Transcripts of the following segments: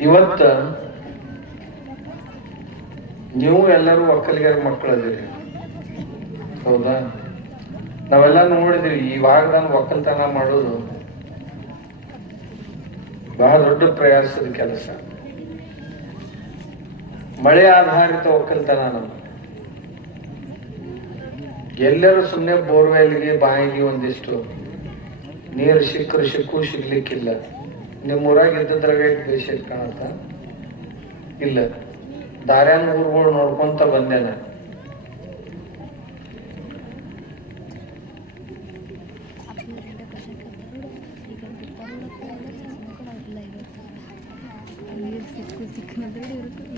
ಇವತ್ತ ನೀವು ಎಲ್ಲರೂ ಒಕ್ಕಲಿಗರ ಮಕ್ಕಳದಿರಿ. ಹೌದಾ? ನಾವೆಲ್ಲ ನೋಡಿದ್ರಿ, ಈ ಭಾಗದಾಗ ಒಕ್ಕಲ್ತನ ಮಾಡೋದು ಬಹಳ ದೊಡ್ಡ ಪ್ರಯಾಸದ ಕೆಲಸ. ಮಳೆ ಆಧಾರಿತ ಒಕ್ಕಲ್ತನ ನಮ್ಮ ಎಲ್ಲರೂ ಸುಮ್ಮನೆ ಬೋರ್ವೆಲ್ಗೆ, ಬಾಯಿಗೆ ಒಂದಿಷ್ಟು ನೀರು ಸಿಕ್ಕರು ಸಿಕ್ಕು ಸಿಗ್ಲಿಕ್ಕಿಲ್ಲ. ನಿಮ್ಮ ಊರಾಗ ಬೇಸಿಗೆ ಕಾಣತ್ತ ಇಲ್ಲ. ದಾರ್ಯಾನ ಊರುಗಳು ನೋಡ್ಕೊಂತ ಬಂದೆ ನಾನು.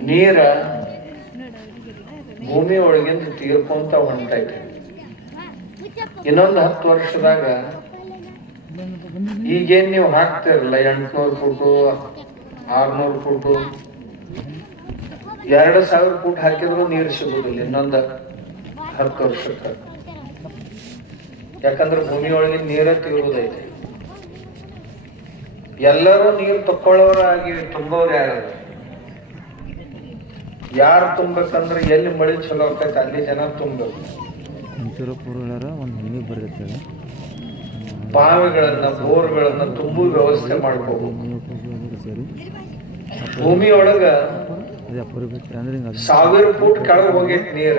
ನೀರ ಭೂಮಿ ಒಳಗಿಂದ ತೀರ್ಕೊಂತ ಹೊಂಟೈತೆ. ಇನ್ನೊಂದು ಹತ್ತು ವರ್ಷದಾಗ ಈಗೇನ್ ನೀವು ಹಾಕ್ತಿರಲ್ಲ ಎಂಟುನೂರು ಫುಟು, ಆರ್ನೂರು ಫುಟು. ಎರಡು ಸಾವಿರ ಫುಟ್ ಹಾಕಿದ್ರು ನೀರು ಸಿಗುದಿಲ್ಲ, ಇನ್ನೊಂದು ಹತ್ತು ವರ್ಷಕ್ಕೆ. ಯಾಕಂದ್ರೆ ಭೂಮಿ ನೀರ ತೀರುವುದೈತೆ ಎಲ್ಲರೂ ನೀರು ತಕ್ಕೊಳ್ಳೋರಾಗಿ ತುಂಬೋರು ಯಾರು? ಯಾರು ತುಂಬಬೇಕಂದ್ರೆ ಎಲ್ಲಿ ಮಳೆ ಚಲೋ ಆಗ್ತೈತೆ ಅಲ್ಲಿ ಜನ ತುಂಬಬೇಕು ಒಂದು ಬಾವಿಗಳನ್ನ, ಬೋರ್ಗಳನ್ನ ತುಂಬು ವ್ಯವಸ್ಥೆ ಮಾಡ್ಕೋಬೇಕು ಭೂಮಿಯೊಳಗ ಸಾವಿರ ಫೂಟ್ ಕೆಳಗೆ ಹೋಗೈತಿ ನೀರ.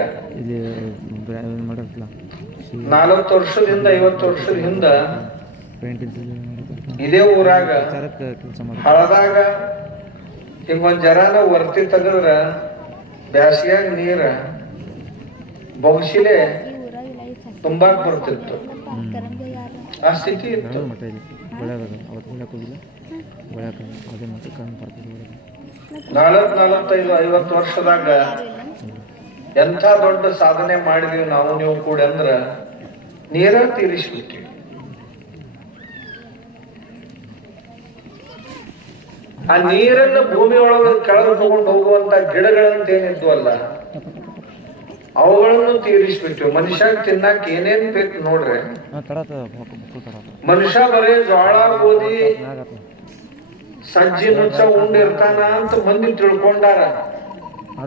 ನಾಲ್ವತ್ತು ವರ್ಷದಿಂದ ಐವತ್ತು ವರ್ಷದ ಹಿಂದ ಇದೇ ಊರಾಗ ಹಳದಾಗ ಹಿಂಗೊಂದ್ ಜರಾನ ವರ್ತಿ ತಗದ್ರ ಬ್ಯಾಸಿಯಾಗ ನೀರ ಬಹುಶಿಲೆ ತುಂಬಾಕ್ ಬರ್ತಿತ್ತು. ಆ ಸ್ಥಿತಿ ಇತ್ತು ಮಠ ಇಲ್ಲಿ ಬೆಳ್ಯಾಗ ಅವತ್ತು ಬೆಳ್ಯಾಕ ಹೋಗಿಲ್ಲ. ಬೆಳ್ಯಾಕ ಅದೇ ಮತ್ತೆ ಕಣ್ಣು ಬರ್ತದೆ ಒಳಗೆ ನಾಲ್ವತ್ ನಲವತ್ತೈದು ಐವತ್ತು ವರ್ಷದಾಗ ಎಂಥ ದೊಡ್ಡ ಸಾಧನೆ ಮಾಡಿದೀವಿ ನಾವು ನೀವು ಕೂಡ ಅಂದ್ರ ನೀರ ತೀರಿಸ್ಬಿಟ್ಟಿವಿ. ಆ ನೀರನ್ನ ಭೂಮಿಯೊಳಗೆ ಕೆಳಗೆ ತಗೊಂಡು ಹೋಗುವಂತ ಗಿಡಗಳಂತ ಏನಿದ್ವಲ್ಲ ಅವುಗಳನ್ನು ತೀರಿಸ್ಬಿಟ್ಟು ಮನುಷ್ಯ ತಿನ್ನಕ್ ಏನೇನ್ ಬೇಕು ನೋಡ್ರಿ ಮನುಷ್ಯ ಬರೇ ಜೋಳ ಗೋಧಿ ಸಜ್ಜಿ ಮುಚ್ಚ ಉಂಡಿರ್ತಾನ ಅಂತ ಮಂದಿ ತಿಳ್ಕೊಂಡಾರ.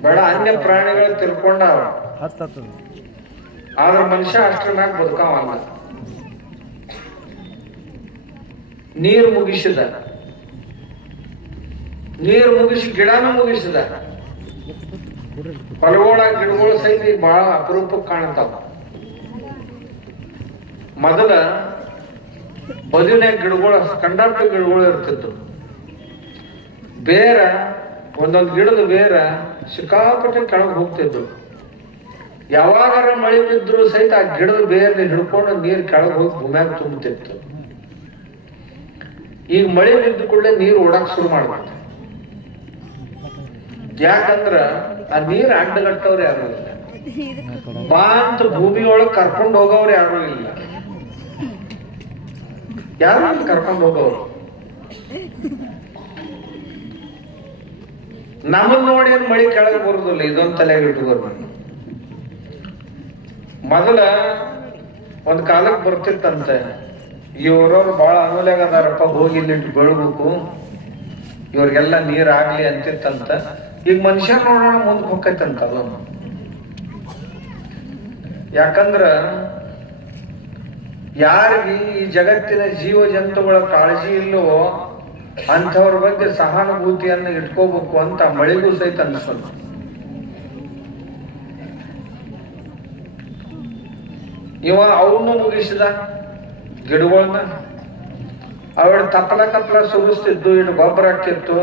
ಬೇಡ ಅನ್ಯ ಪ್ರಾಣಿಗಳು ತಿಳ್ಕೊಂಡಾರ. ಆದ್ರ ಮನುಷ್ಯ ಅಷ್ಟ್ರ ಮ್ಯಾಗ ಬದುಕಾವಲ್ಲ ನೀರ್ ಮುಗಿಸಿದ. ನೀರ್ ಮುಗಿಸಿ ಗಿಡನೂ ಮುಗಿಸಿದ. ಹೊಲಗೊಳ ಗಿಡಗಳು ಸಹಿತ ಈಗ ಬಹಳ ಅಪರೂಪಕ್ಕೆ ಕಾಣ್ತಾವ ಮೊದಲ ಬದುವಿನ ಗಿಡಗಳ ಕಂಡಾಪ್ಟ ಗಿಡಗಳು ಇರ್ತಿತ್ತು ಬೇರ, ಒಂದೊಂದು ಗಿಡದ ಬೇರ ಸಿಕ್ಕಾಪಟ್ಟೆ ಕೆಳಗೆ ಹೋಗ್ತಿದ್ರು ಯಾವಾಗಾರ ಮಳೆ ಬಿದ್ದರೂ ಸಹಿತ ಆ ಗಿಡದ ಬೇರನ್ನ ಹಿಡ್ಕೊಂಡು ನೀರು ಕೆಳಗೆ ಹೋಗಿ ಭೂಮ್ಯಾಗ ತುಂಬುತ್ತಿತ್ತು ಈಗ ಮಳೆ ಬಿದ್ದ ಕೂಡಲೇ ನೀರು ಓಡಾಕ್ ಶುರು ಮಾಡ್ಬಿಡ್ತು. ಯಾಕಂದ್ರ ಆ ನೀರ್ ಅಡ್ಡಗಟ್ಟವ್ರು ಯಾರು ಇಲ್ಲ. ಬಾ ಅಂತ ಭೂಮಿ ಒಳಗ್ ಕರ್ಕೊಂಡು ಹೋಗೋರು ಯಾರು ಇಲ್ಲ. ಯಾರು ಕರ್ಕೊಂಡು ಹೋಗೋರು ನಮ್ಮನ್ನ ನೋಡಿ ಏನ್ ಮಳಿ ಕೆಳಗೆ ಬರುದಿಲ್ಲ, ಇದೊಂದ್ ತಲೆಗೆ ಇಟ್ಕೋರು. ಮೊದಲ ಒಂದ್ ಕಾಲಕ್ಕೆ ಬರ್ತಿತ್ತಂತೆ. ಇವ್ರವ್ರು ಬಹಳ ಅನುಲೆಗದಾರಪ್ಪ ಹೋಗಿ ಇಲ್ಲಿಟ್ಟು ಬೆಳಬೇಕು. ಇವ್ರಿಗೆಲ್ಲ ನೀರ್ ಆಗ್ಲಿ ಅಂತಿತ್ತಂತ. ಈಗ ಮನುಷ್ಯ ನೋಡೋಣ ಮುಂದಕ್ಕೆ ಅದೊಂದು ಯಾಕಂದ್ರ ಯಾರಿಗೆ ಈ ಜಗತ್ತಿನ ಜೀವ ಜಂತುಗಳ ಕಾಳಜಿ ಇಲ್ಲವೋ ಅಂಥವ್ರ ಬಗ್ಗೆ ಸಹಾನುಭೂತಿಯನ್ನ ಇಟ್ಕೋಬೇಕು ಅಂತ ಮಳೆಗೂ ಸಹಿತ ಅನ್ಸಲ್ಲ ಇವ ಅವನು ಮುಗಿಸಿದ ಗಿಡಗಳನ್ನ ಅವಳು ತಪ್ಪಲ ತಪ್ಪಲ ಸುರಿಸ್ತಿದ್ದು ಇಟ್ಟು ಗೊಬ್ಬರ ಹಾಕಿತ್ತು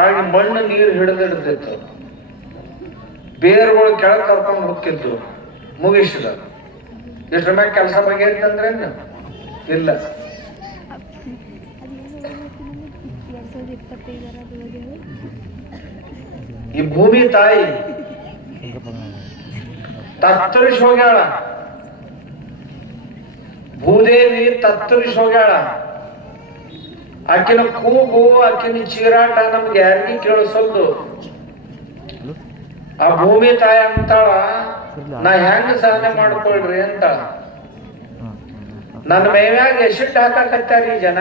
ಆಗ ಮಣ್ಣು ನೀರು ಹಿಡಿದಿಡ್ತಿತ್ತು ಬೇರುಗಳು ಕೆಳಗೆ ಕರ್ಕೊಂಡು ಹೋಗ್ತಿದ್ದು ಮುಗಿಸಿದ. ಇಷ್ಟ್ರ ಮ್ಯಾಗ ಕೆಲಸ ಇಲ್ಲ ಎರಡ್ ಸಾವಿರದ ಇಪ್ಪತ್ತೈದರ ಈ ಭೂಮಿ ತಾಯಿ ತತ್ತರಿಸಿ ಹೋಗ್ಯಾಳ. ಭೂದೇವಿ ತತ್ತರಿಸಿ ಹೋಗ್ಯಾಳ. ಆಕಿನ ಕೂಗು, ಆಕಿನ ಚೀರಾಟ ನಮ್ಗೆ ಯಾರಿಗೂ ಕೇಳಿಸಲ್ದು. ಆ ಭೂಮಿ ತಾಯಿ ಅಂತಾಳ, ನಾ ಹೆಂಗ ಸಹನೆ ಮಾಡ್ಕೊಳ್ರಿ ಅಂತ. ನನ್ನ ಮೇವ್ಯಾಗ ಎಸಿಟ್ ಹಾಕಕತ್ತಾರ ಈ ಜನ.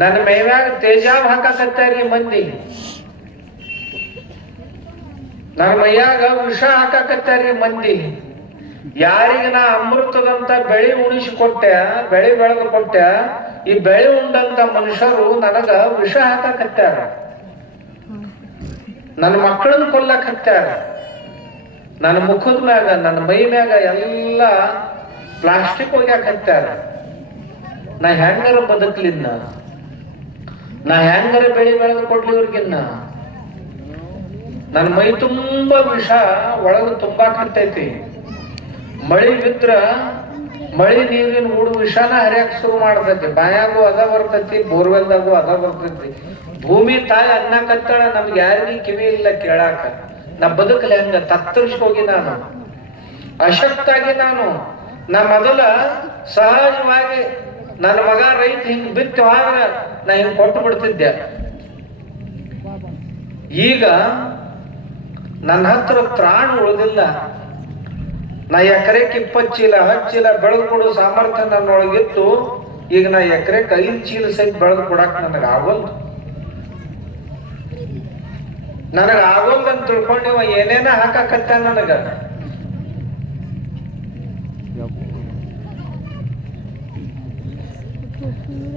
ನನ್ನ ಮೇವ್ಯಾಗ ತೇಜಾಬ್ ಹಾಕಾಕತ್ತಾರಿ ಮಂದಿ. ನನ್ನ ಮೈಯಾಗ ವಿಷ ಹಾಕಾಕತ್ತಾರಿ ಮಂದಿ. ಯಾರಿಗೆ ನಾ ಅಮೃತದಂತ ಬೆಳಿ ಉಣಿಸಿ ಕೊಟ್ಟೆ ಬೆಳಿ ಬೆಳೆದು ಕೊಟ್ಟೆ ಈ ಬೆಳಿ ಉಂಡಂತ ಮನುಷ್ಯರು ನನಗ ವಿಷ ಹಾಕಾಕತ್ಯಾರ ನನ್ನ ಮಕ್ಕಳನ್ನ ಕೊಲ್ಲಕತ್ಯಾರ ನನ್ನ ಮುಖದ ಮ್ಯಾಗ, ನನ್ನ ಮೈ ಮ್ಯಾಗ ಎಲ್ಲ ಪ್ಲಾಸ್ಟಿಕ್ ಹೋಗ್ಯಾಕತ್ಯಾರ ನಾ ಹೆಂಗಾರ ಬದುಕ್ಲಿನ್ನ? ನಾ ಹೆಂಗಾರ ಬೆಳಿ ಬೆಳೆದು ಕೊಡ್ಲಿ ಇವ್ರಿಗಿನ್ನ ನನ್ನ ಮೈ ತುಂಬಾ ವಿಷ ಒಳಗ ತುಂಬಾ ತುಂಬಾಕತ್ತೈತಿ ಮಳಿ ಬಿದ್ರ ಮಳಿ ನೀರಿನ ಊಡು ವಿಷಾನ ಹರಿಯಕ್ಕೆ ಶುರು ಮಾಡ್ತೈತಿ ಬಾಯಾಗೂ ಅದ ಬರ್ತೈತಿ, ಬೋರ್ವೆಲ್ದಾಗೂ ಅದ ಬರ್ತೈತಿ ಭೂಮಿ ತಾಯಿ ಅನ್ನಕತ್ತಾಳ, ನಮ್ಗೆ ಯಾರಿಗೂ ಕಿವಿ ಇಲ್ಲ ಕೇಳಾಕ. ನಾ ಬದುಕಲಿ ಹಂಗ? ತತ್ತರಿಸ್ಕೋಗಿ ನಾನು. ಅಶಕ್ತಾಗಿ ನಾನು. ನಾ ಮೊದಲ ಸಹಜವಾಗಿ ನನ್ನ ಮಗ ರೈತ ಹಿಂಗ್ ಬಿತ್ತವಾದ್ರ ನಾ ಹಿಂಗ್ ಕೊಟ್ಟು ಬಿಡ್ತಿದ್ದೆ. ಈಗ ನನ್ನ ಹತ್ರ ತ್ರಾಣ ಉಳಿದಿಲ್ಲ. ನಾ ಎಕರೆಕ್ ಇಪ್ಪತ್ ಚೀಲ, ಹತ್ತು ಚೀಲ ಬೆಳೆದು ಕೊಡೋ ಸಾಮರ್ಥ್ಯ ನನ್ನೊಳಗಿತ್ತು. ಈಗ ನಾ ಎಕರೆಕ್ ಐದು ಚೀಲ ಸಹಿತ ಬೆಳೆದು ಕೊಡಕ್ ನನಗ ಆಗೋಲ್ದು ನನಗ ಆಗೋಲ್ದು ಅಂತ ತಿಳ್ಕೊಂಡು ಇವ ಏನೇನ ಹಾಕಕತ್ತ ನನಗ?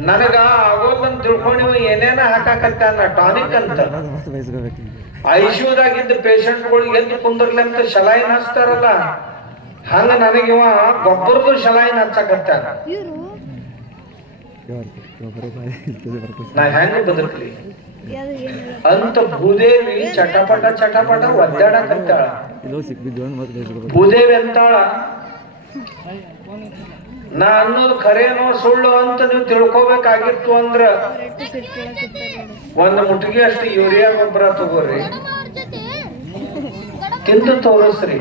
ನನಗ ಆಗೋಲ್ದು ಅಂತ ತಿಳ್ಕೊಂಡು ಇವ ಏನೇನ ಹಾಕಕತ್ತ ಟಾನಿಕ್ ಅಂತ. ಐಸಿಯುದಾಗಿದ್ದ ಪೇಷಂಟ್ಗಳು ಎದ್ದು ಕುಂದ್ರಲಿ ಅಂತ ಶಲಾಯಿನ ಹಚ್ತಾರಲ್ಲ. ಹಂಗ ನನಗಿವ ಗೊಬ್ಬರದ ಶಲಾಯಿನ ಹಚ್ಚಕತ್ತ ನಾ ಹೆಂಗ ಬದುಕ್ಲಿ? ಅಂತ ಭೂದೇವಿ ಚಟಪಟ ಚಟಪಟ ಒದ್ದಾಡಕತ್ತಾಳ. ಭೂದೇವಿ ಅಂತಾಳ ನಾ ಅನ್ನೋದು ಖರೇನೋ ಸುಳ್ಳು ಅಂತ ನೀವು ತಿಳ್ಕೊಬೇಕಾಗಿತ್ತು ಅಂದ್ರ ಒಂದ್ ಮುಟ್ಟಿಗೆ ಅಷ್ಟು ಯೂರಿಯಾ ಗೊಬ್ಬರ ತಗೋರಿ. ತಿಂದು ತೋರಿಸ್ರಿ.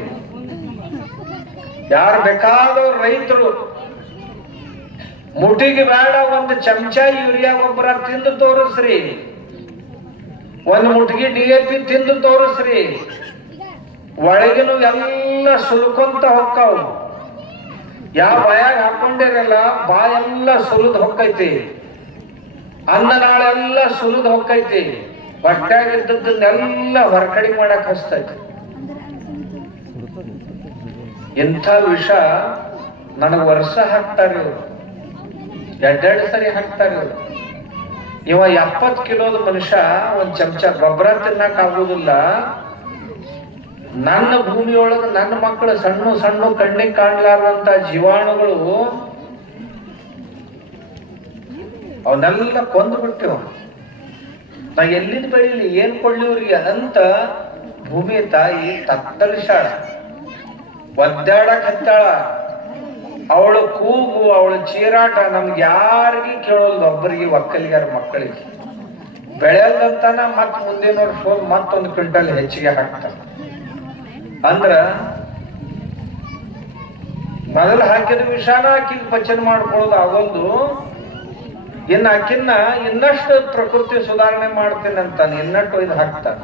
ಯಾರು ಬೇಕಾದವ್ರು ರೈತರು? ಮುಟಿಗೆ ಬೇಡ, ಒಂದು ಚಮಚ ಯೂರಿಯಾ ಗೊಬ್ಬರ ತಿಂದು ತೋರಿಸ್ರಿ. ಒಂದು ಮುಟ್ಗಿ ಡಿ ಎ ಪಿ ತಿಂದು ತೋರಿಸ್ರಿ. ಒಳಗಿನ ಎಲ್ಲ ಸುಲ್ಕೊಂತ ಹೊಕ್ಕಾವು. ಯಾವ ಬಾಯಾಗ ಹಾಕೊಂಡಿರಲ್ಲ ಬಾಯೆಲ್ಲ ಸುಲಿದ್ ಹೊಕ್ಕೈತಿ. ಅನ್ನ ನಾಳೆಲ್ಲ ಸುಲಿದ್ ಹೊಕ್ಕೈತಿ. ಹೊಟ್ಯಾಗ ಇದ್ದದ್ದನ್ನೆಲ್ಲ ಹೊರಕಡಿ ಮಾಡಕ್ ಹಸ್ತೈತಿ ಇಂಥ ವಿಷ ನನಗ್ ವರ್ಷ ಹಾಕ್ತಾರೆ ಇವ್ರು. ಎರಡೆರಡು ಸರಿ ಹಾಕ್ತಾರೆ ಇವ ಎಪ್ಪತ್ ಕಿಲೋದ ಮನುಷ್ಯ, ಒಂದ್ ಚಮಚ ಗೊಬ್ಬರ ತಿನ್ನಕ್ ಆಗುದಿಲ್ಲ. ನನ್ನ ಭೂಮಿಯೊಳಗ ನನ್ನ ಮಕ್ಕಳು ಸಣ್ಣ ಸಣ್ಣ ಕಣ್ಣಿಗೆ ಕಾಣಲಾರದಂತ ಜೀವಾಣುಗಳು ಅವನ್ನೆಲ್ಲ ಕೊಂದು ಬಿಟ್ಟಿವ ನಾ ಎಲ್ಲಿಂದ ಬೆಳಿಲಿ, ಏನ್ ಕೊಡ್ಲಿ ಅಂತ ಭೂಮಿ ತಾಯಿ ತತ್ತಳಿಸಾಳ ಒದ್ದಾಡಕ್ ಹತ್ತಾಳ. ಅವಳ ಕೂಗು, ಅವಳ ಚೀರಾಟ, ನಮ್ಗೆ ಯಾರಿಗೂ ಕೇಳೋದು ಒಬ್ಬರಿಗೆ ಒಕ್ಕಲಿಗಾರ ಮಕ್ಕಳಿಗೆ. ಬೆಳೆಯಲ್ದಂತಾನ ಮತ್ ಮುಂದಿನ ವರ್ಷ ಹೋಗಿ ಮತ್ತೊಂದು ಕ್ವಿಂಟಲ್ ಹೆಚ್ಚಿಗೆ ಹಾಕ್ತಾರ ಅಂದ್ರ, ಮೊದಲು ಹಾಕಿದ ವಿಷಾನ ಆಕಿಗೆ ಪಚನ ಮಾಡ್ಕೊಳ್ಳೋದು ಆಗೋದು ಇನ್ನು ಆಕಿನ್ನ ಇನ್ನಷ್ಟು ಪ್ರಕೃತಿ ಸುಧಾರಣೆ ಮಾಡ್ತೇನೆ ಅಂತಾನೆ ಇನ್ನಟ್ಟು ಇದು ಹಾಕ್ತಾನ.